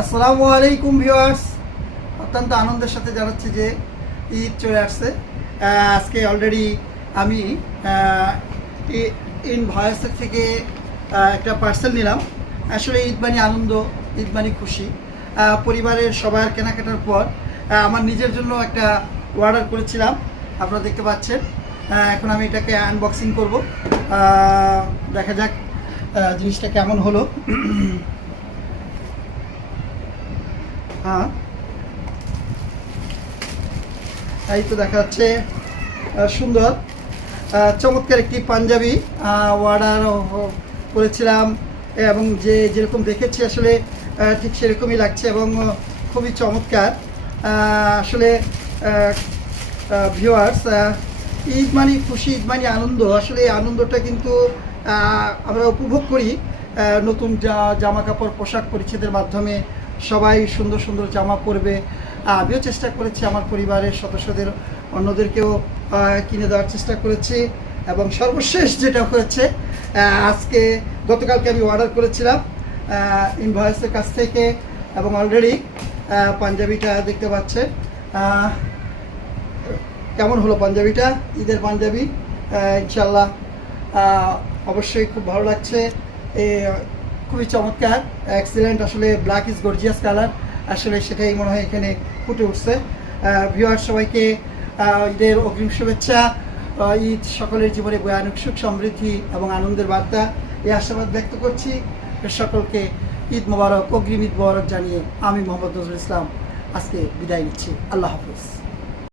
আসসালামু আলাইকুম ভিউয়ার্স, অত্যন্ত আনন্দের সাথে জানাচ্ছি যে ঈদ চলে আসছে। আজকে অলরেডি আমি ইনভয়েসের থেকে একটা পার্সেল নিলাম। আসলে ঈদ মানে আনন্দ, ঈদ মানে খুশি। পরিবারের সবার কেনাকাটার পর আমার নিজের জন্য একটা অর্ডার করেছিলাম, আপনারা দেখতে পাচ্ছেন। এখন আমি এটাকে আনবক্সিং করব, দেখা যাক জিনিসটা কেমন হলো। হ্যাঁ, এই তো দেখা যাচ্ছে সুন্দর চমৎকার একটি পাঞ্জাবি অর্ডার করেছিলাম, এবং যেরকম দেখেছি আসলে ঠিক সেরকমই লাগছে এবং খুবই চমৎকার। আসলে ভিউয়ার্স, ঈদ মানে খুশি, ঈদ মানে আনন্দ। আসলে এই আনন্দটা কিন্তু আমরা উপভোগ করি নতুন জামা কাপড়, পোশাক পরিচ্ছদের মাধ্যমে। সবাই সুন্দর সুন্দর জামা পরবে। আমিও চেষ্টা করেছি আমার পরিবারের সদস্যদের, অন্যদেরকেও কিনে দেওয়ার চেষ্টা করেছি। এবং সর্বশেষ যেটা হয়েছে, আজকে গতকালকে আমি অর্ডার করেছিলাম ইনভয়েসের কাছ থেকে, এবং অলরেডি পাঞ্জাবিটা দেখতে পাচ্ছেন। কেমন হলো পাঞ্জাবিটা? ঈদের পাঞ্জাবি ইনশাল্লাহ অবশ্যই খুব ভালো লাগছে। খুবই চমৎকার, এক্সিলেন্ট। আসলে ব্ল্যাক ইজ গর্জিয়াস কালার, আসলে সেটাই মনে হয় এখানে ফুটে উঠছে। ভিউয়ার সবাইকে ঈদের অগ্রিম শুভেচ্ছা। ঈদ সকলের জীবনে ভয়ানক সুখ, সমৃদ্ধি এবং আনন্দের বার্তা, এই আশাবাদ ব্যক্ত করছি। সকলকে ঈদ মোবারক, অগ্রিম ঈদ মোবারক জানিয়ে আমি মোহাম্মদ নজরুল ইসলাম আজকে বিদায় নিচ্ছি। আল্লাহ হাফিজ।